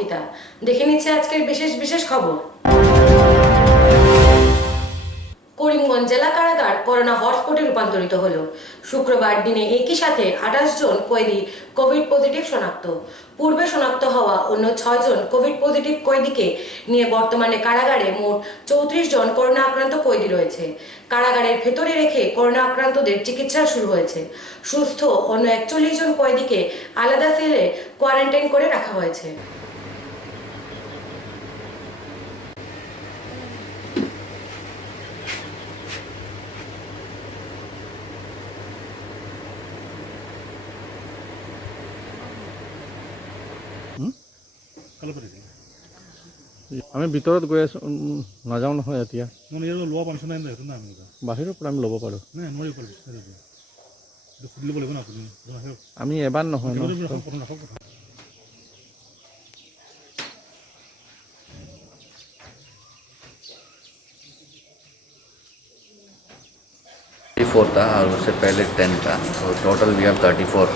অঙ্কিতা। দেখে নিচ্ছে আজকের বিশেষ বিশেষ খবর। করিমগঞ্জ জেলা কারাগার করোনা হটস্পটে রূপান্তরিত হলো। শুক্রবার দিনে একই সাথে 28 জন কয়েদি কোভিড পজিটিভ শনাক্ত। পূর্বে শনাক্ত হওয়া অন্য 6 জন কোভিড পজিটিভ কয়েদিকে নিয়ে বর্তমানে কারাগারে মোট 34 জন করোনা আক্রান্ত কয়েদি রয়েছে। কারাগারের ভেতরে রেখে করোনা আক্রান্তদের চিকিৎসা শুরু হয়েছে। সুস্থ অন্য 41 জন কয়েদিকে আলাদা সেলে কোয়ারেন্টাইন করে রাখা হয়েছে। আমি ভিতৰত গৈ আছোঁ, নাযাওঁ নহয় এতিয়া। মানে ইয়াৰ লোৱা পাৰ্মিশ্যন নাই সেইটো না আমি বাহিৰৰ পৰা আমি ল'ব পাৰোঁ। নাই নোৱাৰিব পাৰিব এইটো সুধি ল'ব লাগিব না আপুনি আমি এবাৰ নহয় ন। প্ৰথম ৰাখক কথা था और उससे पहले 10 था, तो total we have 34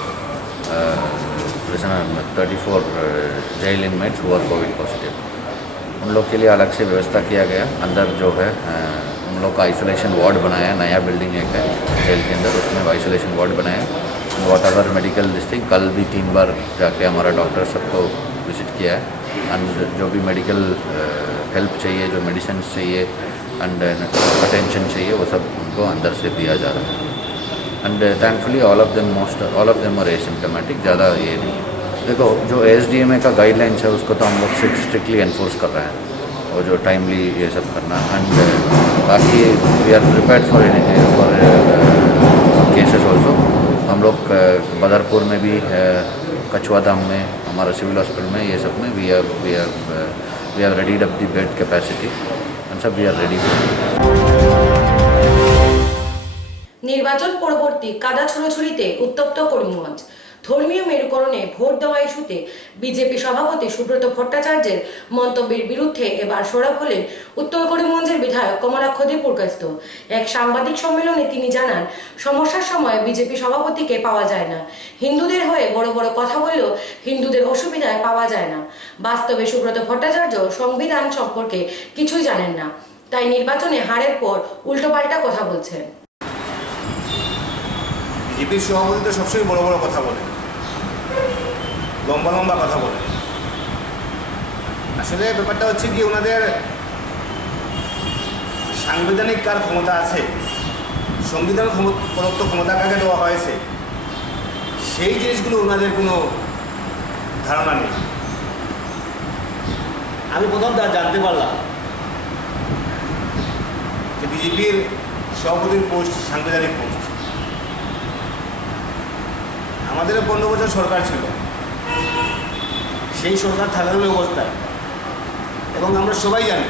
jail inmates who are covid positive. उन लोग के लिए अलग से व्यवस्था किया गया। अंदर जो है उन लोग का आइसोलेशन वार्ड बनाया, नया बिल्डिंग एक है जेल के अंदर, उसमें आइसोलेशन वार्ड बनाया। वॉट एवर मेडिकल डिस्ट्रिक्ट कल भी 3 बार जाके हमारा डॉक्टर सबको विजिट किया है। एंड जो भी मेडिकल हेल्प चाहिए, जो मेडिसिन चाहिए एंड अटेंशन चाहिए, वो सब उनको अंदर से दिया जा रहा है। And thankfully all of them are asymptomatic, ज़्यादा ये नहीं है। देखो जो ASDMA का गाइडलाइंस है उसको तो हम लोग स्ट्रिक्टली एनफोर्स कर रहे हैं, और जो टाइमली ये सब करना। एंड बाकी we are prepared for cases also. हम लोग बदरपुर में भी, कछुआ धाम में, हमारा सिविल हॉस्पिटल में, ये सब में we have readied up the bed capacity and सब वी आर रेडी। নির্বাচন পরবর্তী কাদা ছোড়াছুড়িতে উত্তপ্ত করিমগঞ্জ। ধর্মীয় মেরুকরণে ভোট দেওয়া ইস্যুতে বিজেপি সভাপতি সুব্রত ভট্টাচার্যের মন্তব্যের বিরুদ্ধে এবার সরব হলেন উত্তর করিমগঞ্জের বিধায়ক কমলাক্ষদে পুরকায়স্থ। এক সাংবাদিক সম্মেলনে তিনি জানান, সমস্যার সময় বিজেপি সভাপতিকে পাওয়া যায় না। হিন্দুদের হয়ে বড় বড় কথা বললেও হিন্দুদের অসুবিধায় পাওয়া যায় না। বাস্তবে সুব্রত ভট্টাচার্য সংবিধান সম্পর্কে কিছুই জানেন না, তাই নির্বাচনে হারের পর উল্টোপাল্টা কথা বলছেন। বিজেপির সভাপতি তো সবসময় বড় বড় কথা বলে, লম্বা লম্বা কথা বলে। আসলে ব্যাপারটা হচ্ছে কি, ওনাদের সাংবিধানিক কার ক্ষমতা আছে, সংবিধান প্রদত্ত ক্ষমতা কাকে দেওয়া হয়েছে, সেই জিনিসগুলো ওনাদের কোনো ধারণা নেই। আমি প্রথম জানতে পারলাম যে বিজেপির সভাপতির পোস্ট সাংবিধানিক পোস্ট। আমাদের 15 বছর সরকার ছিল, সেই সরকার থাকার অবস্থায়, এবং আমরা সবাই জানি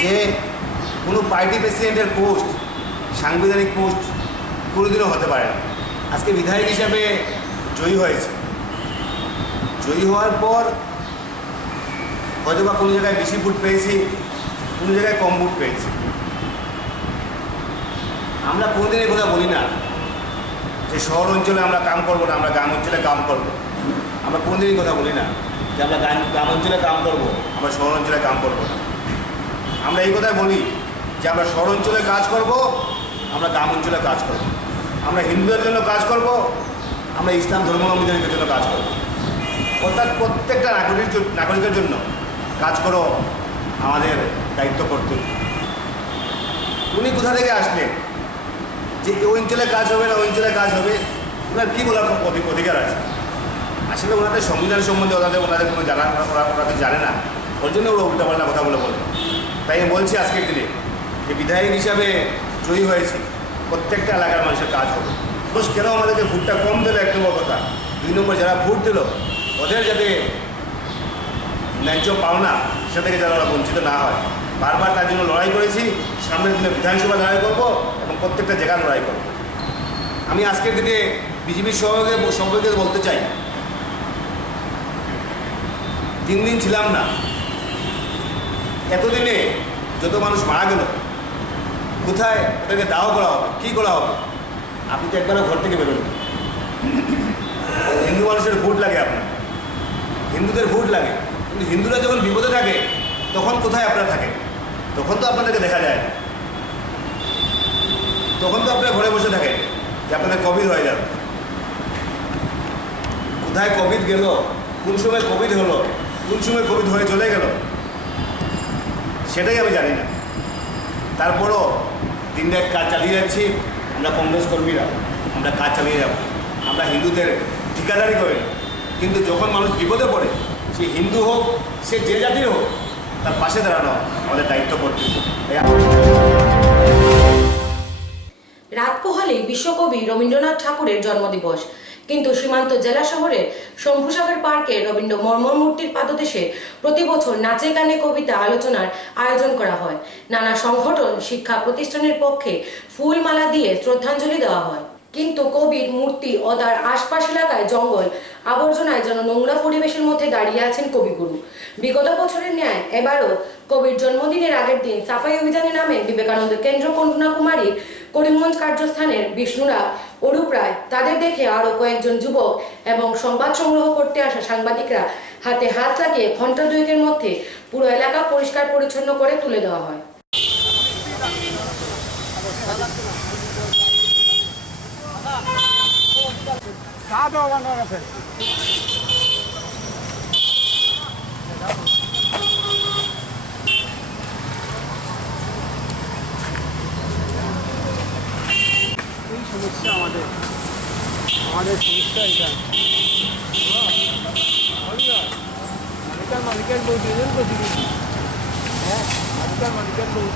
যে কোনো পার্টি প্রেসিডেন্টের পোস্ট সাংবিধানিক পোস্ট কোনোদিনও হতে পারে না। আজকে বিধায়ক হিসাবে জয়ী হয়েছে, জয়ী হওয়ার পর হয়তো বা কোনো জায়গায় বেশি ভোট পেয়েছি, কোনো জায়গায় কম ভোট পেয়েছি। আমরা কোনোদিন এই কথা বলি না যে শহর অঞ্চলে আমরা কাম করবো না, আমরা গ্রাম অঞ্চলে কাম করবো। আমরা কোনোদিনই কথা বলি না যে আমরা গ্রাম অঞ্চলে কাম করবো, আমরা শহর অঞ্চলে কাম করবো না। আমরা এই কথাই বলি যে আমরা শহর অঞ্চলে কাজ করব, আমরা গ্রাম অঞ্চলে কাজ করব। আমরা হিন্দুদের জন্য কাজ করব, আমরা ইসলাম ধর্মাবলম্বীদের জন্য কাজ করব। অর্থাৎ প্রত্যেকটা নাগরিকের জন্য কাজ করো আমাদের দায়িত্ব কর্তব্য। উনি কোথা থেকে আসলেন যে ওই অঞ্চলে কাজ হবে না, ওই অঞ্চলে কাজ হবে? ওনার কী বলার অধিকার আছে? আসলে ওনাদের সংবিধান সম্বন্ধে ওনাদের কোনো জানা, ওরা কিছু জানে না, ওর জন্য ওরা উল্টাপাল্টা কথাগুলো বলে। তাই আমি বলছি আজকের দিনে যে বিধায়ক হিসাবে জয়ী হয়েছে, প্রত্যেকটা এলাকার মানুষের কাজ হবে। বস কেন আমাদেরকে ভোটটা কম দিল, 1 নম্বর কথা। 2 নম্বর, যারা ভোট দিল ওদের যাতে ন্যায্য পাওনা সে থেকে যেন ওরা বঞ্চিত না হয়। বারবার তার জন্য লড়াই করেছি, সামনের দিনে বিধানসভা লড়াই করব এবং প্রত্যেকটা জায়গায় লড়াই করব। আমি আজকের দিনে বিজেপির সভাপতিকে বলতে চাই, 3 দিন ছিলাম না, এতদিনে যত মানুষ মারা গেল, কোথায় ওটাকে দাহ করা হবে, কী করা হবে? আপনি তো একবারও ঘর থেকে বেরোন। হিন্দু মানুষের ভোট লাগে আপনার, হিন্দুদের ভোট লাগে, কিন্তু হিন্দুরা যখন বিপদে থাকে তখন কোথায় আপনারা থাকেন? তখন তো আপনাদেরকে দেখা যায় না। তখন তো আপনারা ঘরে বসে থাকেন যে আপনাদের কোভিড হয়ে যাবে। কোথায় কোভিড গেল, কোন সময় কোভিড হলো, কোন সময় কোভিড হয়ে চলে গেল, সেটাই আমি জানি না। তারপরও দিন রাত কাজ চালিয়ে যাচ্ছি। আমরা কংগ্রেস কর্মীরা আমরা কাজ চালিয়ে যাব। আমরা হিন্দুদের ঠিকাদারি করি না, কিন্তু যখন মানুষ বিপদে পড়ে, সে হিন্দু হোক, সে যে জাতির হোক, তার পাশে দাঁড়ানো আমাদের দায়িত্ব কর্তব্য। রাত পোহালেই বিশ্বকবি রবীন্দ্রনাথ ঠাকুরের জন্মদিবস, কিন্তু সীমান্ত জেলা শহরের শম্ভুসাগর পার্কে রবীন্দ্র মর্মর মূর্তির পাদদেশে প্রতি বছর নাচে গানে কবিতা আলোচনার আয়োজন করা হয়। নানা সংগঠন শিক্ষা প্রতিষ্ঠানের পক্ষে ফুলমালা দিয়ে শ্রদ্ধাঞ্জলি দেওয়া হয়। কিন্তু কবির মূর্তি ও তার আশপাশ এলাকায় জঙ্গল আবর্জনায় যেন নোংরা পরিবেশের মধ্যে দাঁড়িয়ে আছেন কবিগুরু। বিগত বছরের ন্যায় এবারও কবির জন্মদিনের আগের দিন সাফাই অভিযানে নামেন বিবেকানন্দ কেন্দ্র কন্যাকুমারীর করিমগঞ্জ কার্যস্থানের বিষ্ণুরা, অরূপ রায়। তাদের দেখে আরও কয়েকজন যুবক এবং সংবাদ সংগ্রহ করতে আসা সাংবাদিকরা হাতে হাত লাগিয়ে ঘণ্টা দুয়েকের মধ্যে পুরো এলাকা পরিষ্কার পরিচ্ছন্ন করে তুলে দেওয়া হয়। এই সমস্যা আমাদের সমস্যা এটা মালিকের বউ দুজন প্রতিনিধি। হ্যাঁ, মালিকের বউ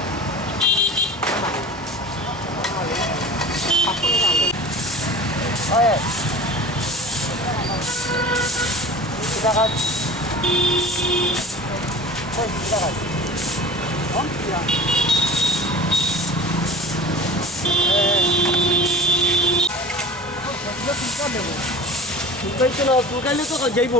চুলকাইতো না, চুলকাইলে তো যাইব।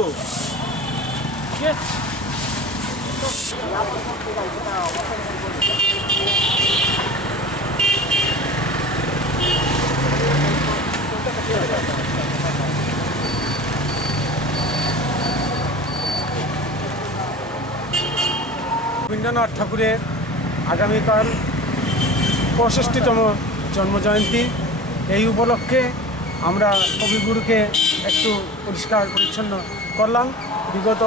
রবীন্দ্রনাথ ঠাকুরের আগামীকাল 65তম জন্মজয়ন্তী। এই উপলক্ষে আমরা কবিগুরুকে একটু পরিষ্কার পরিচ্ছন্ন করলাম। বিগত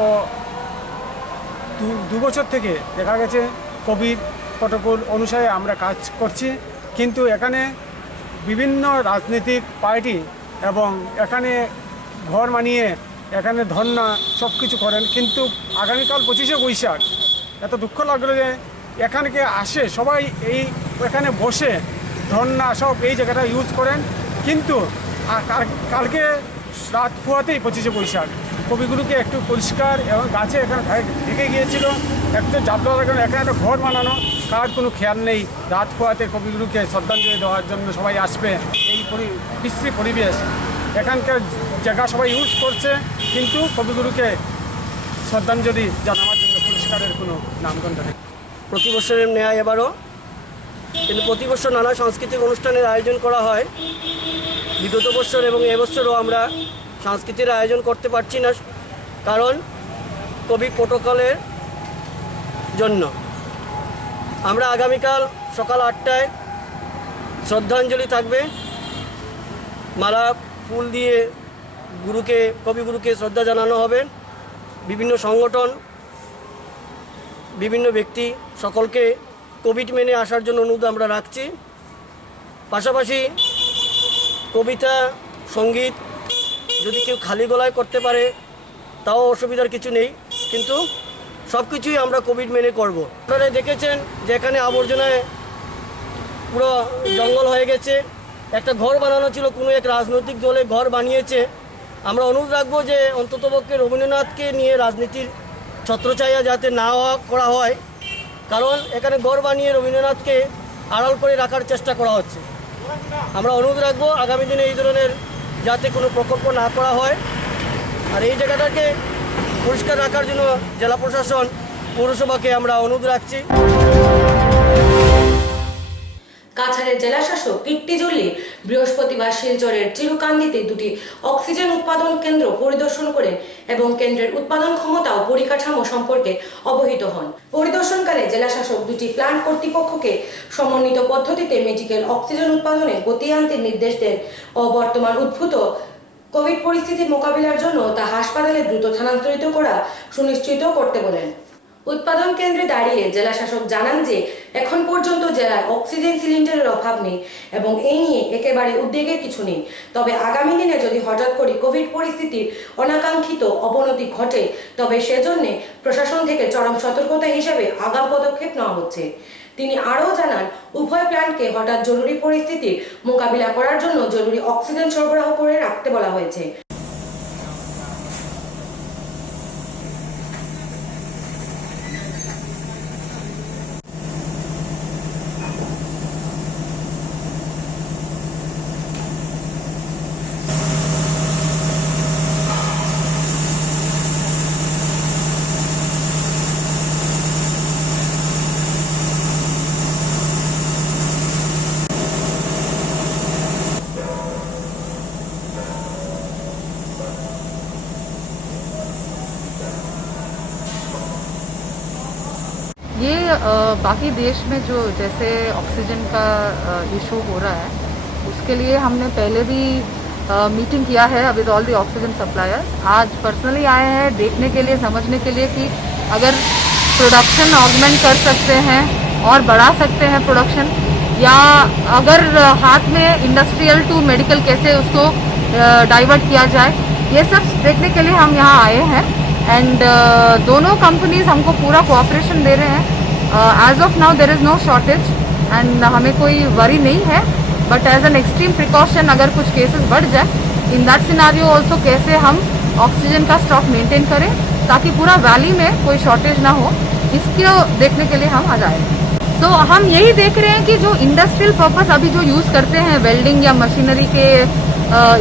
দু বছর থেকে দেখা গেছে কোভিড প্রটোকল অনুসারে আমরা কাজ করছি, কিন্তু এখানে বিভিন্ন রাজনৈতিক পার্টি এবং এখানে ঘর বানিয়ে এখানে ধর্না সব কিছু করেন। কিন্তু আগামীকাল 25শে বৈশাখ, এত দুঃখ লাগলো যে এখানকে আসে সবাই এখানে বসে ধর্না সব এই জায়গাটা ইউজ করেন, কিন্তু কালকে রাত পোহাতেই 25শে বৈশাখ কবিগুরুকে একটু পরিষ্কার এবং গাছে এখানে ঢেকে গিয়েছিল, একটু জাবলা লাগানো, এখানে একটা ঘর বানানো, কার কোনো খেয়াল নেই। রাত পোহাতে কবিগুরুকে শ্রদ্ধাঞ্জলি দেওয়ার জন্য সবাই আসবে, এই বিশ্রী পরিবেশ এখানকার জায়গা সবাই ইউজ করছে, কিন্তু কবিগুরুকে শ্রদ্ধাঞ্জলি জানানোর জন্য পরিষ্কারের কোনো নামগন্ধ নেই। প্রতি বছরের ন্যায় এবারও, কিন্তু প্রতি বছর নানা সাংস্কৃতিক অনুষ্ঠানের আয়োজন করা হয়। বিগত বছর এবং এবছরও আমরা সাংস্কৃতিক আয়োজন করতে পারছি না, কারণ কোভিড প্রোটোকলের জন্য। আমরা আগামীকাল সকাল 8টায় শ্রদ্ধাঞ্জলি থাকবে, মালা ফুল দিয়ে কবিগুরুকে শ্রদ্ধা জানানো হবে। বিভিন্ন সংগঠন, বিভিন্ন ব্যক্তি সকলকে কোভিড মেনে আসার জন্য অনুরোধ আমরা রাখছি। পাশাপাশি কবিতা, সঙ্গীত যদি কেউ খালি গলায় করতে পারে তাও অসুবিধার কিছু নেই, কিন্তু সব কিছুই আমরা কোভিড মেনে করব। আপনারা দেখেছেন যে এখানে আবর্জনায় পুরো জঙ্গল হয়ে গেছে, একটা ঘর বানানো ছিল, কোনো এক রাজনৈতিক দলে ঘর বানিয়েছে। আমরা অনুরোধ রাখবো যে অন্ততপক্ষে রবীন্দ্রনাথকে নিয়ে রাজনীতির ছত্রছায়া যাতে না করা হয়, কারণ এখানে ঘর বানিয়ে রবীন্দ্রনাথকে আড়াল করে রাখার চেষ্টা করা হচ্ছে। আমরা অনুরোধ রাখবো আগামী দিনে এই ধরনের যাতে কোনো প্রকল্প না করা হয়, আর এই জায়গাটাকে পরিষ্কার রাখার জন্য জেলা প্রশাসন, পৌরসভাকে আমরা অনুরোধ রাখছি। কাছাড়ের জেলা শাসক কীর্তি জল্লি বৃহস্পতিবার শিলচরের চিরুকান্দিতে দুটি অক্সিজেন উৎপাদন কেন্দ্র পরিদর্শন করেন এবং কেন্দ্রের উৎপাদন ক্ষমতা ও পরিকাঠামো সম্পর্কে অবহিত হন। পরিদর্শনকালে জেলা শাসক দুটি প্ল্যান্ট কর্তৃপক্ষকে সমন্বিত পদ্ধতিতে মেডিকেল অক্সিজেন উৎপাদনে গতি আনতে নির্দেশ দেন ও বর্তমান উদ্ভূত কোভিড পরিস্থিতি মোকাবিলার জন্য তা হাসপাতালে দ্রুত স্থানান্তরিত করা সুনিশ্চিত করতে বলেন। উৎপাদন কেন্দ্রে দাঁড়িয়ে জেলা শাসক জানান যে এখন পর্যন্ত জেলায় অক্সিজেন সিলিন্ডারের অভাব নেই এবং এই নিয়ে একেবারে উদ্বেগের কিছু নেই। তবে আগামী দিনে যদি হঠাৎ করে কোভিড পরিস্থিতির অনাকাঙ্ক্ষিত অবনতি ঘটে তবে সেজন্য প্রশাসন থেকে চরম সতর্কতা হিসেবে আগাম পদক্ষেপ নেওয়া হচ্ছে। তিনি আরও জানান উভয় প্ল্যান্টকে হঠাৎ জরুরি পরিস্থিতির মোকাবিলা করার জন্য জরুরি অক্সিজেন সরবরাহ করে রাখতে বলা হয়েছে। ये बाकी देश में जो जैसे ऑक्सीजन का इशू हो रहा है उसके लिए हमने पहले भी मीटिंग किया है with all the oxygen suppliers. आज पर्सनली आए हैं देखने के लिए, समझने के लिए कि अगर प्रोडक्शन ऑगमेंट कर सकते हैं और बढ़ा सकते हैं प्रोडक्शन, या अगर हाथ में इंडस्ट्रियल टू मेडिकल कैसे उसको डाइवर्ट किया जाए, ये सब देखने के लिए हम यहाँ आए हैं। एंड दोनों कंपनीज हमको पूरा कोऑपरेशन दे रहे हैं। As of now there is no shortage and हमें कोई वरी नहीं है, but as an extreme precaution अगर कुछ केसेस बढ़ जाए इन दैट सिनारियो ऑल्सो कैसे हम ऑक्सीजन का स्टॉक मेंटेन करें ताकि पूरा वैली में कोई शॉर्टेज ना हो, इसको देखने के लिए हम आ जाए। तो हम यही देख रहे हैं कि जो इंडस्ट्रियल पर्पस अभी जो यूज़ करते हैं वेल्डिंग या मशीनरी के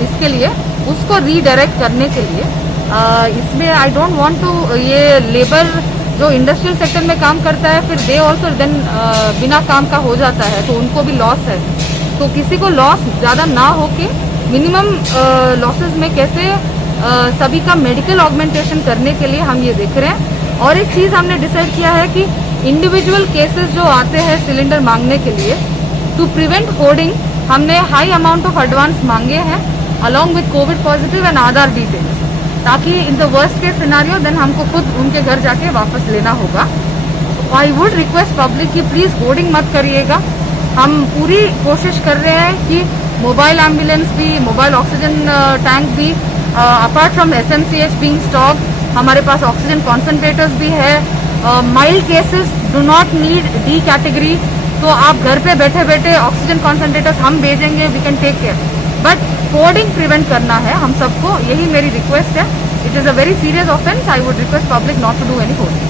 इसके लिए, उसको रीडायरेक्ट करने के लिए इसमें आई डोंट वांट टू, ये लेबर जो इंडस्ट्रियल सेक्टर में काम करता है फिर दे ऑल्सो देन बिना काम का हो जाता है तो उनको भी लॉस है। तो किसी को लॉस ज़्यादा ना हो के मिनिमम लॉसेस में कैसे सभी का मेडिकल ऑगमेंटेशन करने के लिए हम ये देख रहे हैं। और एक चीज़ हमने डिसाइड किया है कि इंडिविजुअल केसेस जो आते हैं सिलेंडर मांगने के लिए, टू प्रिवेंट होर्डिंग हमने हाई अमाउंट ऑफ एडवांस मांगे हैं along with covid positive and Aadhaar details, ताकि in the worst case scenario then हमको खुद उनके घर जाके वापस लेना होगा। आई वुड रिक्वेस्ट पब्लिक कि प्लीज़ होर्डिंग मत करिएगा। हम पूरी कोशिश कर रहे हैं कि मोबाइल एम्बुलेंस भी, मोबाइल ऑक्सीजन टैंक भी, apart from SMCH being stock, हमारे पास ऑक्सीजन कॉन्सेंट्रेटर्स भी है। Mild cases do not need D category, तो आप घर पे बैठे बैठे ऑक्सीजन कॉन्सेंट्रेटर्स हम भेजेंगे, we can take care, but hoarding prevent करना है हम सबको, यही मेरी रिक्वेस्ट है। It is a very serious offence, I would request public not to do any hoarding.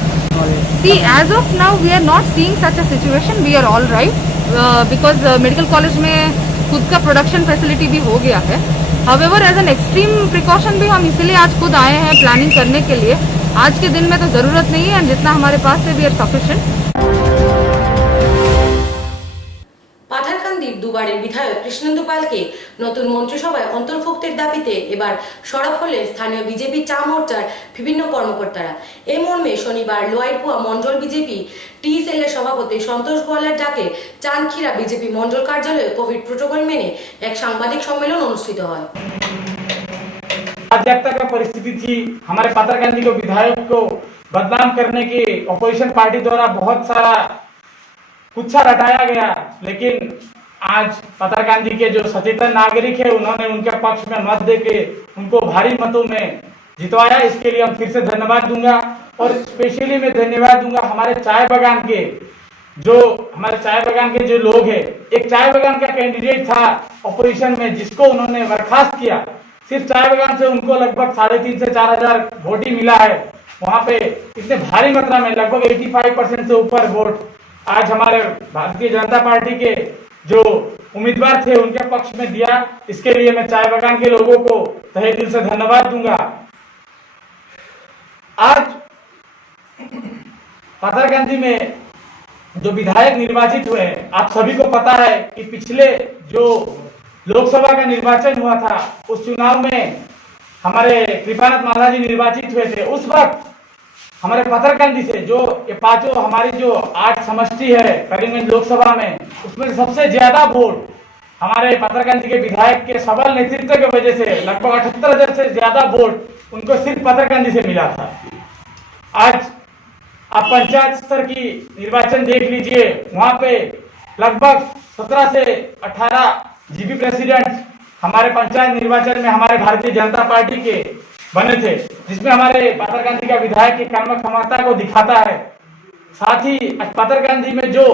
See as of now we are not seeing such a situation, we are all right because medical college में खुद का production facility भी हो गया है। However as an extreme precaution भी हम इसीलिए आज खुद आए हैं प्लानिंग करने के लिए। आज के दिन में तो ज़रूरत नहीं है, जितना हमारे पास है वी आर सफिशिएंट। পাথারকান্দির দুবারের বিধায়ক কৃষ্ণেন্দু পালকে নতুন মন্ত্রিসভায় অন্তর্ভুক্তের দাবিতে এবার সরব হলেন স্থানীয় বিজেপি চা মোর্চার বিভিন্ন কর্মকর্তারা। এই মর্মে শনিবার লোয়ারপুয়া মণ্ডল বিজেপি টি সেলের সভাপতি সন্তোষ গোয়ালের ডাকে চাঁদখিরা বিজেপি মণ্ডল কার্যালয়ে কোভিড প্রোটোকল মেনে এক সাংবাদিক সম্মেলন অনুষ্ঠিত হয়। अराजकता का परिस्थिति थी, हमारे पाथरकांदी को विधायक को बदनाम करने की अपोजिशन पार्टी द्वारा बहुत सारा कुत्सा रटाया गया, लेकिन आज पाथरकांदी के जो सचेतन नागरिक है उन्होंने उनके पक्ष में मत देके उनको भारी मतों में जितवाया। इसके लिए हम फिर से धन्यवाद दूंगा और स्पेशली मैं धन्यवाद दूंगा हमारे चाय बागान के जो लोग हैं। एक चाय बागान का कैंडिडेट था अपोजिशन में जिसको उन्होंने बर्खास्त किया, सिर्फ चाय बागान से उनको लगभग 3,500 से 4,000 वोट ही मिला है। वहाँ पे इतने भारी मात्रा में लगभग 85% से ऊपर वोट आज हमारे भारतीय जनता पार्टी के जो उम्मीदवार थे उनके पक्ष में दिया। इसके लिए मैं चाय बागान के लोगों को तहे दिल से धन्यवाद दूंगा। आज पाथरकांदी में जो विधायक निर्वाचित हुए, आप सभी को पता है कि पिछले जो लोकसभा का निर्वाचन हुआ था उस चुनाव में हमारे कृपानाथ माला जी निर्वाचित हुए थे। उस वक्त हमारे पथरकंदी से जो ये पांचों हमारी जो 8 समष्टि है करीमगंज लोकसभा में, उसमें सबसे ज्यादा वोट हमारे पथरकंदी के विधायक के सबल नेतृत्व की वजह से लगभग 78,000 से ज्यादा वोट उनको सिर्फ पथरकंदी से मिला था। आज आप पंचायत स्तर की निर्वाचन देख लीजिए, वहां पे लगभग 17 से 18 जीपी प्रेसिडेंट हमारे पंचायत निर्वाचन में हमारे भारतीय जनता पार्टी के बने थे, जिसमें हमारे पथरकंदी का विधायक की कर्म क्षमता को दिखाता है। साथ ही पथरकंदी में जो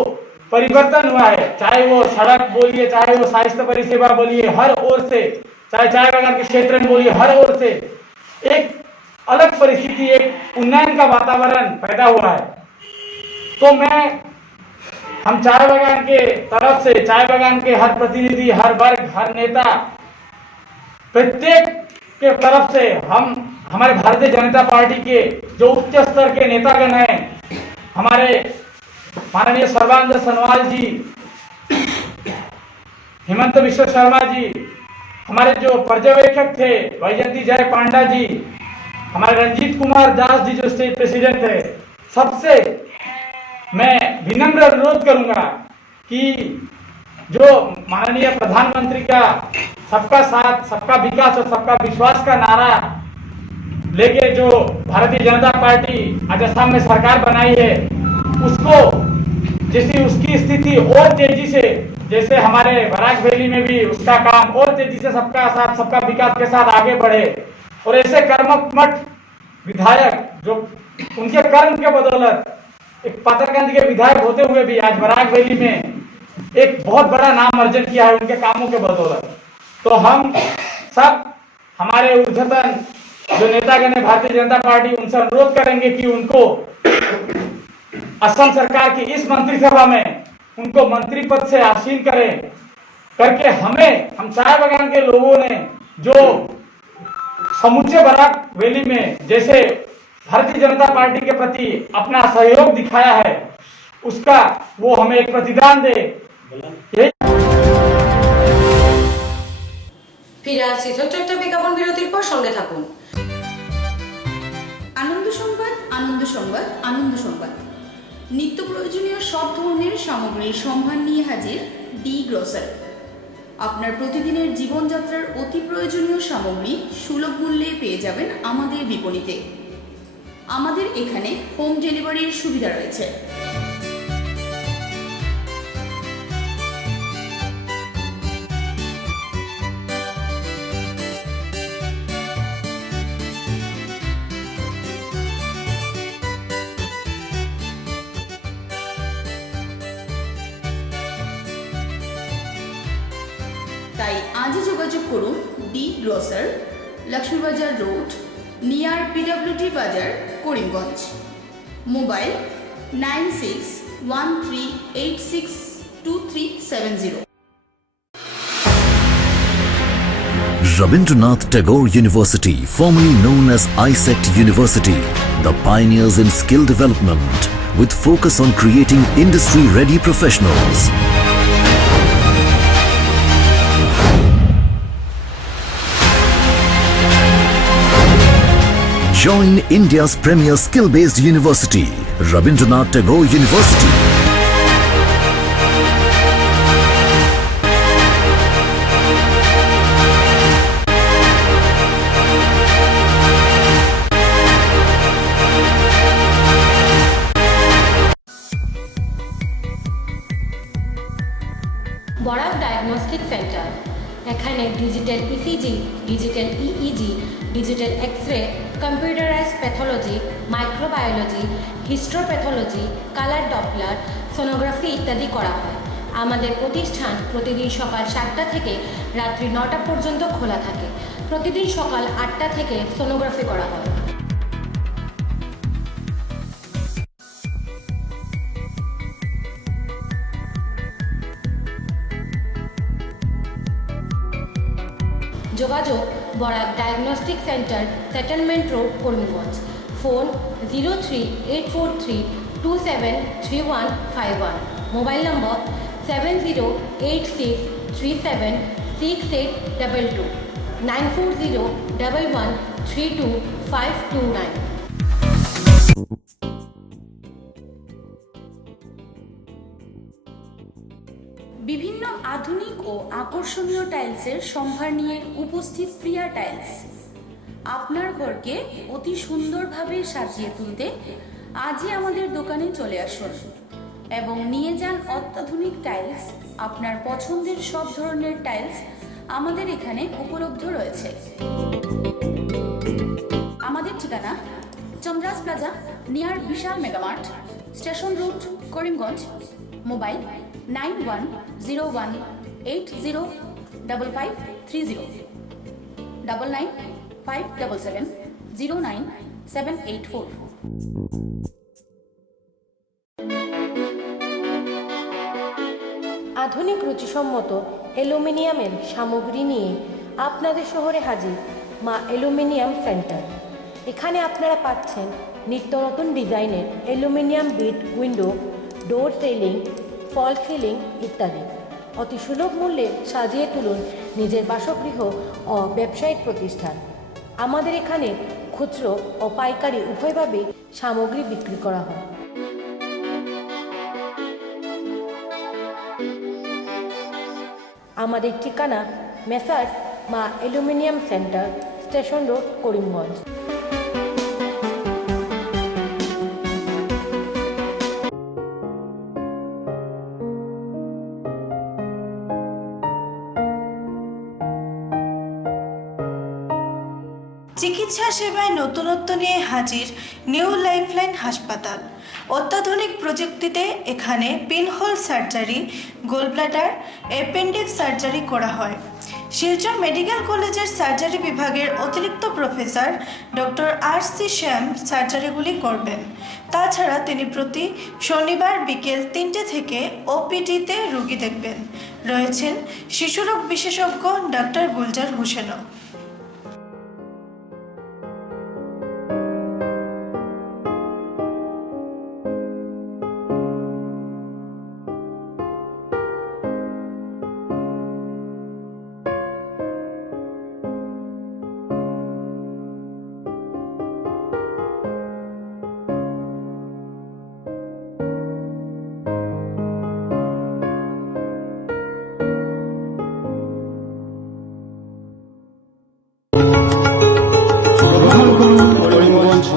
परिवर्तन हुआ है, चाहे वो सड़क बोलिए, चाहे वो स्वास्थ्य परिसेवा बोलिए, हर ओर से, चाहे चाय बागान के क्षेत्र में बोलिए, हर ओर से एक अलग परिस्थिति, एक उन्नयन का वातावरण पैदा हुआ है। तो हम चाय बागान के तरफ से, चाय बागान के हर प्रतिनिधि, हर वर्ग, हर नेता, प्रत्येक के तरफ से हम हमारे भारतीय जनता पार्टी के जो उच्च स्तर के नेतागण हैं, हमारे माननीय सर्बानंद सोनोवाल जी, हिमंत विश्व शर्मा जी, हमारे जो पर्यवेक्षक थे वैजयंती जय पांडा जी, हमारे रंजीत कुमार दास जी जो स्टेट प्रेसिडेंट थे, सबसे मैं विनम्र अनुरोध करूंगा कि जो माननीय प्रधानमंत्री का सबका साथ, सबका विकास और सबका विश्वास का नारा लेके जो भारतीय जनता पार्टी आज असम में सरकार बनाई है, उसको जैसी उसकी स्थिति और तेजी से, जैसे हमारे बराक वैली में भी उसका काम और तेजी से सबका साथ, सबका विकास के साथ आगे बढ़े, और ऐसे कर्मठ विधायक जो उनके कर्म के बदौलत एक पथरकंदी के विधायक होते हुए भी आज बराक वैली में एक बहुत बड़ा नाम अर्जन किया है उनके कामों के बदौलत। तो हम सब हमारे ऊर्ध्वतन जो नेतागण है भारतीय जनता पार्टी, उनसे अनुरोध करेंगे कि उनको असम सरकार की इस मंत्रिसभा में उनको मंत्री पद से आसीन करें, करके हम चाय बागान के लोगों ने जो समूचे बराक वैली में जैसे भारतीय जनता पार्टी के प्रति अपना सहयोग दिखाया है, उसका वो हमें एक प्रतिदान दे। ফিরে আসছি ছোট্ট বিজ্ঞাপন বিরতির পর, সঙ্গে থাকুন। আনন্দ সংবাদ, আনন্দ সংবাদ, আনন্দ সংবাদ। নিত্য প্রয়োজনীয় সব ধরনের সামগ্রীর সম্ভার নিয়ে হাজির ডি গ্রোসারি। আপনার প্রতিদিনের জীবনযাত্রার অতি প্রয়োজনীয় সামগ্রী সুলভ মূল্যে পেয়ে যাবেন আমাদের বিপণিতে। আমাদের এখানে হোম ডেলিভারির সুবিধা রয়েছে। তাই আজই যোগাযোগ করুন D grosser, Laxmibazar road, near PWD বাজার, Karimganj. Mobile 9613862370। Rabindranath Tagore University, formerly known as ISECT University, the pioneers in skill development with focus on creating industry-ready professionals. Join India's premier skill-based university, Rabindranath Tagore University. Barak diagnostic centre, এখানে digital ECG, digital EEG, digital X-ray, computerised pathology, microbiology, histopathology, colour Doppler, sonography ইত্যাদি করা হয়। আমাদের প্রতিষ্ঠান প্রতিদিন সকাল 7টা থেকে রাত্রি 9টা পর্যন্ত খোলা থাকে। প্রতিদিন সকাল 8টা থেকে সোনোগ্রাফি করা হয়। যোগাযোগ Barak diagnostic centre, settlement road, Karimganj. Phone 03843273151, mobile নম্বর 7086376822, 9401132529। বিভিন্ন আধুনিক ও আকর্ষণীয় টাইলসের সম্ভার নিয়ে উপস্থিত প্রিয়া টাইলস। আপনার ঘরকে অতি সুন্দরভাবে সাজিয়ে তুলতে আজই আমাদের দোকানে চলে আসুন এবং নিয়ে যান অত্যাধুনিক টাইলস। আপনার পছন্দের সব ধরনের টাইলস আমাদের এখানে উপলব্ধ রয়েছে। আমাদের ঠিকানা Chandras plaza near Vishal mega mart, station road, Karimganj. Mobile 9101805530, 9957709784। আধুনিক রুচিসম্মত অ্যালুমিনিয়ামের সামগ্রী নিয়ে আপনাদের শহরে হাজির মা অ্যালুমিনিয়াম সেন্টার। এখানে আপনারা পাচ্ছেন নিত্য নতুন ডিজাইনের অ্যালুমিনিয়াম বিট উইন্ডো, ডোর সিলিং, ফল সিলিং ইত্যাদি। অতি সুলভ মূল্যে সাজিয়ে তুলুন নিজের বাসগৃহ ও ব্যবসায়িক প্রতিষ্ঠান। আমাদের এখানে খুচরো ও পাইকারি উভয়ভাবেই সামগ্রী বিক্রি করা হয়। আমাদের ঠিকানা মেসার্স মা aluminium centre, station road, Karimganj. চিকিৎসা সেবায় নতুনত্ব নিয়ে হাজির নিউ লাইফলাইন হাসপাতাল। অত্যাধুনিক প্রযুক্তিতে এখানে pinhole surgery, gallbladder, appendix surgery করা হয়। শিলচর মেডিকেল কলেজের সার্জারি বিভাগের অতিরিক্ত প্রফেসর ডক্টর RC শ্যাম সার্জারিগুলি করবেন। তাছাড়া তিনি প্রতি শনিবার বিকেল 3টে থেকে OPD-তে রোগী দেখবেন। রয়েছেন শিশুরোগ বিশেষজ্ঞ ডক্টর গুলজার হোসেনও।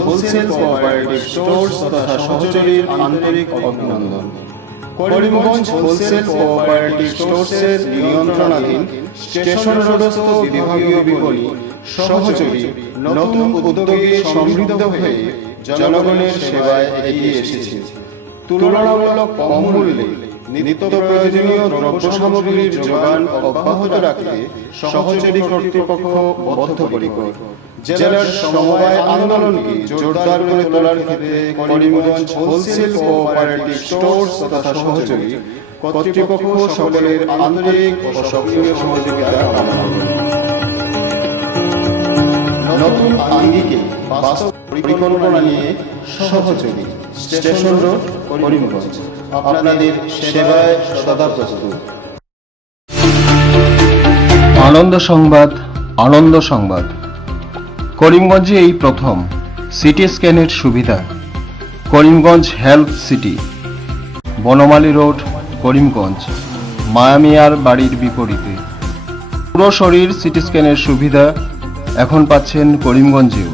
হোলসেল কোঅপারেটিভ স্টোর্স তথা সহযোগীর আন্তরিক অভিনন্দন। করিমগঞ্জ হোলসেল কোঅপারেটিভ স্টোর্সের নিয়ন্ত্রণাধীন স্টেশন রোডস্থ বিভাগীয় বিপণী সহযোগী নতুন উদ্যোগে সমৃদ্ধ হয়ে জনগণের সেবায় এগিয়ে এসেছে। তুলনামূলক কম মূল্যে নিত্য প্রয়োজনীয় দ্রব্য সামগ্রীর যোগান অব্যাহত রাখতে সহযোগী কর্তৃপক্ষ বদ্ধপরিকর। জেলার সমবায় আন্দোলনকে জোরদার করে তোলার ক্ষেত্রে করিমগঞ্জ হোলসেল কোঅপারেটিভ স্টোর্স তথা সহযোগী কর্তৃপক্ষ সকলের আন্তরিক ও সক্রিয় সহযোগিতা কামনা করে। নতুন আঙ্গিকে বাস্তব পরিকল্পনা নিয়ে সহযোগী স্টেশন রোড, করিমগঞ্জ আপনাদের সেবায় সদা প্রস্তুত। আনন্দ সংবাদ, আনন্দ সংবাদ। করিমগঞ্জে এই প্রথম সিটি স্ক্যানের সুবিধা। Karimganj health city, Banamali road, Karimganj, মায়ামিয়ার বাড়ির বিপরীতে। পুরো শরীর সিটি স্ক্যানের সুবিধা এখন পাচ্ছেন করিমগঞ্জেও।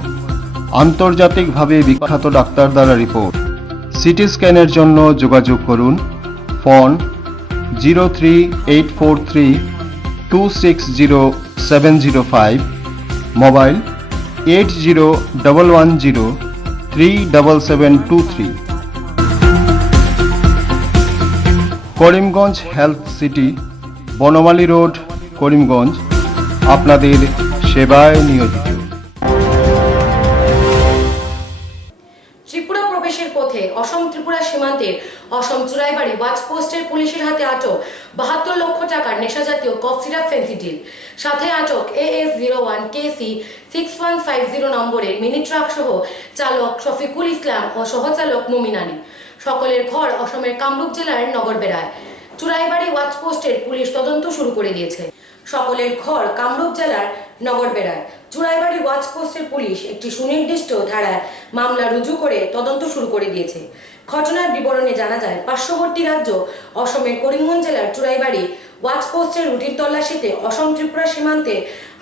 আন্তর্জাতিকভাবে বিখ্যাত ডাক্তার দ্বারা রিপোর্ট। সিটি স্ক্যানের জন্য যোগাযোগ করুন phone 03843260705, mobile 8011037723। Karimganj health city, Banamali road, Karimganj আপনাদের সেবায় নিয়োজিত। ত্রিপুরা প্রবেশের পথে অসম ত্রিপুরা সীমান্তের অসম চুরাইবাড়ি ওয়াচ পোস্টের পুলিশের হাতে আটক 72 লক্ষ টাকার নেশাজাতীয় কফ সিরাপ ফেন্সিডিল, সাথে আটক AS01 KC 6150 নম্বরের মিনি ট্রাক সহ চালক শফিকুল ইসলাম ও সহচালক মুমিন আলী। সকলের ঘর অসমের কামরূপ জেলার নগরবেড়ায়। চুরাইবাড়ি ওয়াচ পোস্টের পুলিশ তদন্ত শুরু করে দিয়েছে। সকলের ঘর কামরূপ জেলার নগরবেড়ায়। চুরাইবাড়ি ওয়াচ পোস্টের পুলিশ একটি সুনির্দিষ্ট ধারায় মামলা রুজু করে তদন্ত শুরু করে দিয়েছে। ঘটনার বিবরণে জানা যায়, পার্শ্ববর্তী রাজ্য অসমের করিমগঞ্জ জেলার চুরাইবাড়ি ওয়াচ পোস্টের রুটিন তল্লাশিতে অসম ত্রিপুরা সীমান্তে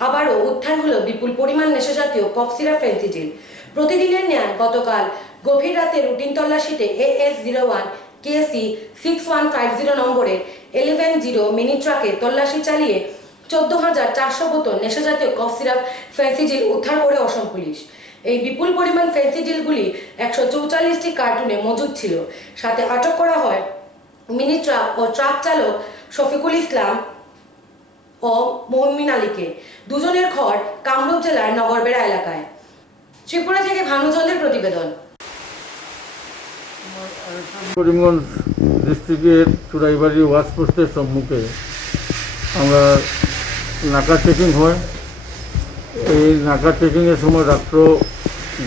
আবারও উদ্ধার হলো বিপুল পরিমাণ নেশাজাতীয় কফ সিরাপ ফেন্সিডিল। প্রতিদিনের ন্যায় গতকাল গভীর রাতে রুটিন তল্লাশিতে AS01 KC 6150 নম্বরের 11-0 মিনি ট্রাকে তল্লাশি চালিয়ে 14,400 বোতল নেশাজাতীয় কফ সিরাপ ফেন্সিডিল উদ্ধার করে অসম পুলিশ। এই বিপুল পরিমাণ ফেন্সিডিলগুলি 144টি কার্টুনে মজুদ ছিল। সাথে আটক করা হয় মিনি ট্রাক ও ট্রাক চালক শফিকুল ইসলাম ও মুমিন আলীকে। দুজনের ঘর কামরূপ জেলার নগরবেড়া এলাকায়। ত্রিপুরা থেকে ভানুচন্দ্রের প্রতিবেদন। করিমগঞ্জ ডিস্ট্রিক্টের চুরাইবাড়ি ওয়াচ পোস্টের সম্মুখে আমরা নাকা চেকিং হয়। এই নাকা চেকিংয়ের সময়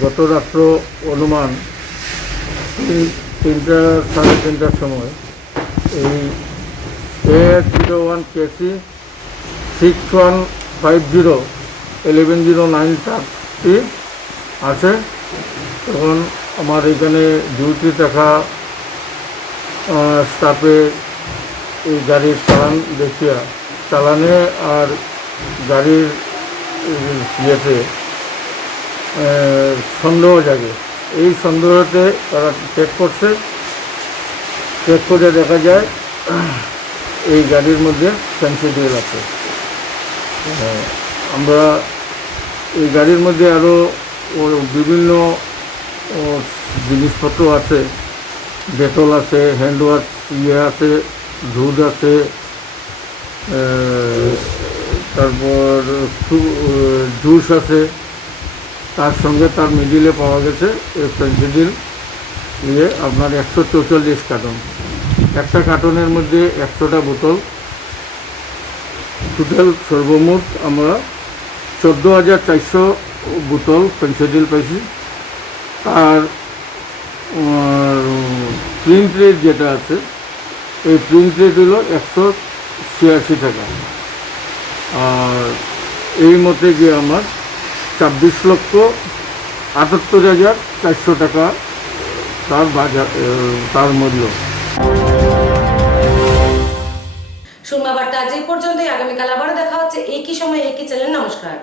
গত রাত্র অনুমান 3টা সাড়ে 3টার সময় এই AS01 KC 6150 1109 ট্রাকটি আছে। তখন আমার এখানে ডিউটি থাকা স্টাফে এই গাড়ির চালানে আর গাড়ির ইয়েতে সন্দেহ জাগে। এই সন্দেহতে তারা চেক করে দেখা যায় এই গাড়ির মধ্যে ফেন্সিডিল আছে। আমরা এই গাড়ির মধ্যে আরও বিভিন্ন জিনিসপত্র আছে, ডেটল আছে, হ্যান্ড ওয়াশ আছে, দুধ আছে, তারপর জুস আছে। তার সঙ্গে তার মিডিলে পাওয়া গেছে এই ফেন্সিডিল দিয়ে আপনার 144 কার্টন। একটা কার্টনের মধ্যে 100টা বোতল। টোটাল সর্বমোট আমরা 14,400 বোতল ফেন্সিডিল পাইছি। আর প্রিন্ট রেট যেটা আছে, এই প্রিন্ট রেট হলো 186 টাকা। আর এই মতে গিয়ে আমার 24,78,400 টাকা তার মূল্য। সুরমা বার্তা আজ এই পর্যন্তই। আগামীকাল আবারও দেখা হচ্ছে একই সময় একই চ্যানেল। নমস্কার।